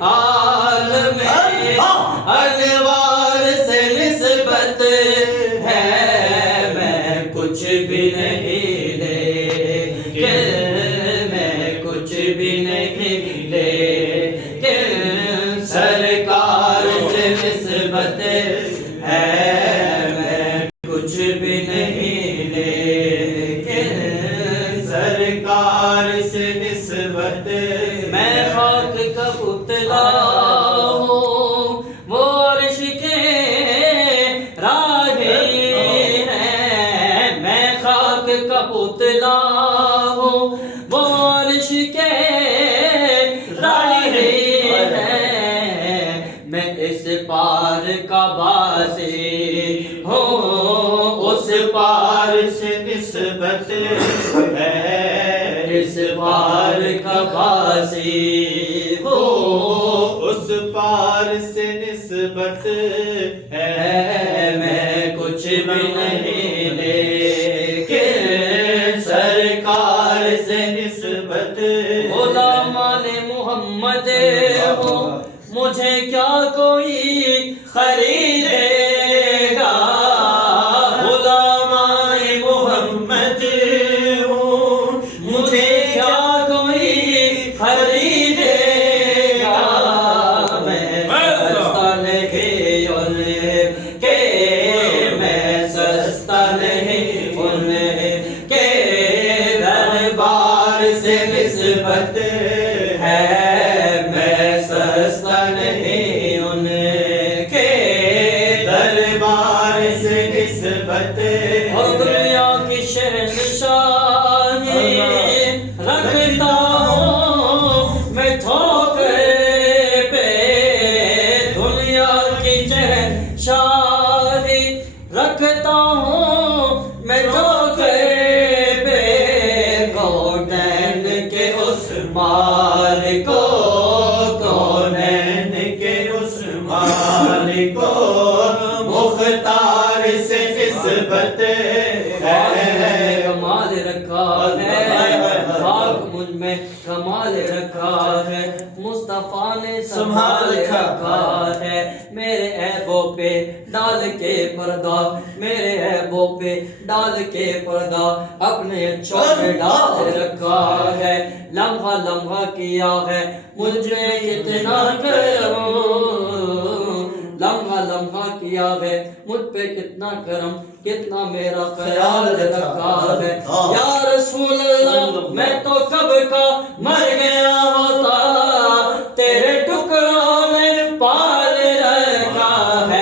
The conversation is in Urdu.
عالم انوار سے نسبت ہے، میں کچھ بھی نہیں لیکن میں کچھ بھی نہیں لیکن سرکار سے نسبت ہے، میں کچھ بھی نہیں لیکن سرکار سے نسبت ہے۔ میں خاک کا پتلا ہوں، وہ عرش کے راہی ہیں، میں خاک کا پتلا ہوں، وہ عرش کے راہی ہیں، میں اس پار کا باسی ہوں، اس پار سے نسبت ہے، اس پار کا باسی ہوں، اس پار سے نسبت ہے، میں کچھ بھی نہیں لیکن سرکار سے نسبت۔ غلامان محمد ہو، مجھے کیا کوئی خریدے گا، غلامان محمد ہو، مجھے کیا کوئی خریدے گا، میں سستا نہیں ان کے، میں سستا نہیں ان کے دربار سے نسبت ہے، میں سستا نہیں ان کے دربار سے نسبت ہے۔ اور دنیا کی شہنشاہی رکھتا ہوں میں ٹھوکر پہ، دنیا کی شہنشاہی رکھتا ہوں میں ٹھوکر پہ، کونین کے اس مالک کو، کونین کے اس مالک کو مختار سے نسبت ہے، کمال رکھا ہے، خاک مجھ میں کمال رکھا ہے، مصطفیٰ نے سنبھال رکھا ہے، میرے عیبوں پہ ڈال کے پردہ، میرے عیبوں پہ ڈال کے پردہ اپنے اچھوں پہ ڈال رکھا ہے، لمحہ لمحہ کیا ہے مجھے اتنا کرم، لمحہ لمحہ کیا ہے مجھ پہ کتنا کرم، کتنا میرا خیال رکھا ہے، یا رسول اللہ میں تو کب کا مر گیا